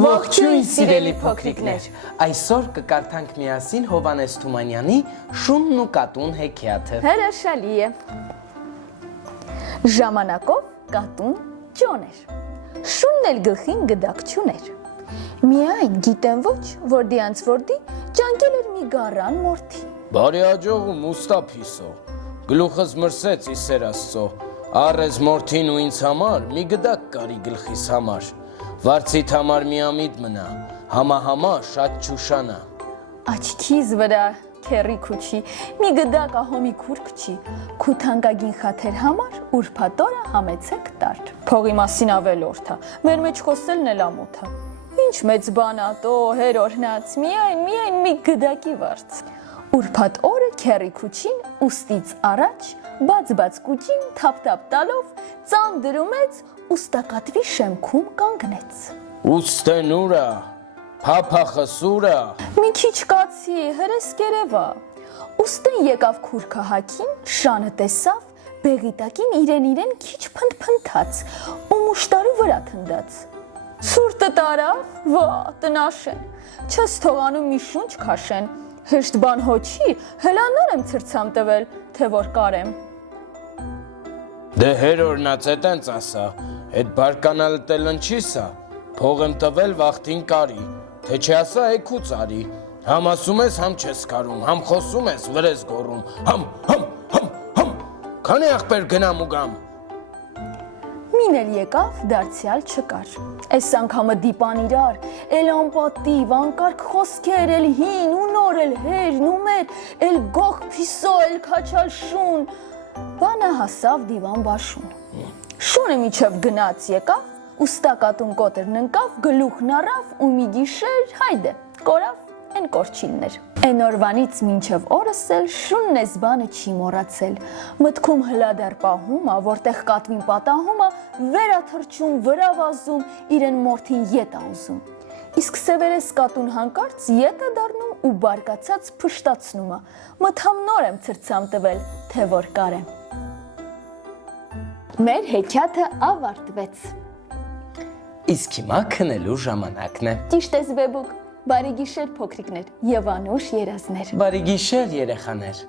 Ողջույն սիրելի փոքրիկներ, այսօր կկարդանք միասին Հովհաննես Թումանյանի Շունն ու կատուն հեքիաթը։ Հրաշալի է։ Ժամանակով կատուն ճոն էր։ Շունն էլ գլխին գդակ չուներ։ Միայն գիտեմ ոչ, որ դիանց որդի ճանկել էր մի գառան մորթի։ Բարի աջողում ուստափիսո, գլուխս մրսեց իսեր Աստծո, առես մորթին ու ինձ համար մի գդակ կարի գլխիս համար, վարձիդ համար միամիտ մնա, համա շատ չուշանա։ Աչքիս վրա քերի քուչի, մի գդակ ահոմի քուրք չի, քու թանկագին խաթեր համար ուրբաթ օրը համեցեք տար։ Փողի մասին ավելորդա, մեր մեջ խոսելն էլ ամոթա։ Ինչ մեծ բան ա, տո հեր օրհնած, միայն մի գդակի վարձ։ Ուրբաթ օրը քերի քուչին ուստից առաջ բաց կուճին թափ տալով ծանդրումեց ուստակատվի շեմքում կանգնեց։ Ուստեն ուրա, փափախը սուրա։ Մի քիչ կացի, հրես կերևա։ Ուստեն եկավ քուրքը հակին, շանը տեսավ, բեղիտակին իրեն քիչ փնթփնթաց ու մուշտարու վրա թնդաց։ Ցուրտը տարավ, վա, տնաշեն, չես թողանում մի շունչ քաշեն, հեշտ բան հոչի, հելանոր եմ ցրցամ տվել, թե որ կարեմ։ Դե հեր օրնաց է տենց ասա, հետ բարկանալը տելն չի սա, փող եմ տվել վախտին կարի, թե չի ասա էքուց արի, համ ասում ես, համ չես կարում, համ խոսում ես, վրես գոռում, համ, քանի ախպեր գնամ ու գամ։ Մին էլ եկավ, դարձյալ չկար, այս անգամը դիպան իրար, էլ անպատիվ, անկարգ խոսքեր, էլ հին ու նոր, էլ հերն ու մեր, էլ գող փիսո, էլ քաչալ շուն, բանը հասավ դիվան բաշուն։ Շունը միջև գնաց եկավ, ուստակատուն կոտերն ընկավ, գլուխն առավ ու մի գիշեր, հայդե, կորավ, են կորչիլներ։ Են օրվանից մինչև օրս էլ շունն էս բանը չի մոռացել, մտքում հլադար պահում ա, որտեղ կատվին պատահում ա, վերաթրջում, վրա վազում, իրեն մորթին ետ ա ուզում։ Իսկ սևերես կատուն հանկարծ ետ ա դառնում ու բարկացած փշտացնում ա, մթամ նոր եմ ցրցամ տվել, թե որ կարեմ։ Մեր հեքիաթը ավարտվեց։ Իսկ հիմա քնելու ժամանակն է։ Ճիշտ ես Բեբուկ, բարի գիշեր փոքրիկներ եւ անուշ երազներ։ Բարի գիշեր երեխաներ։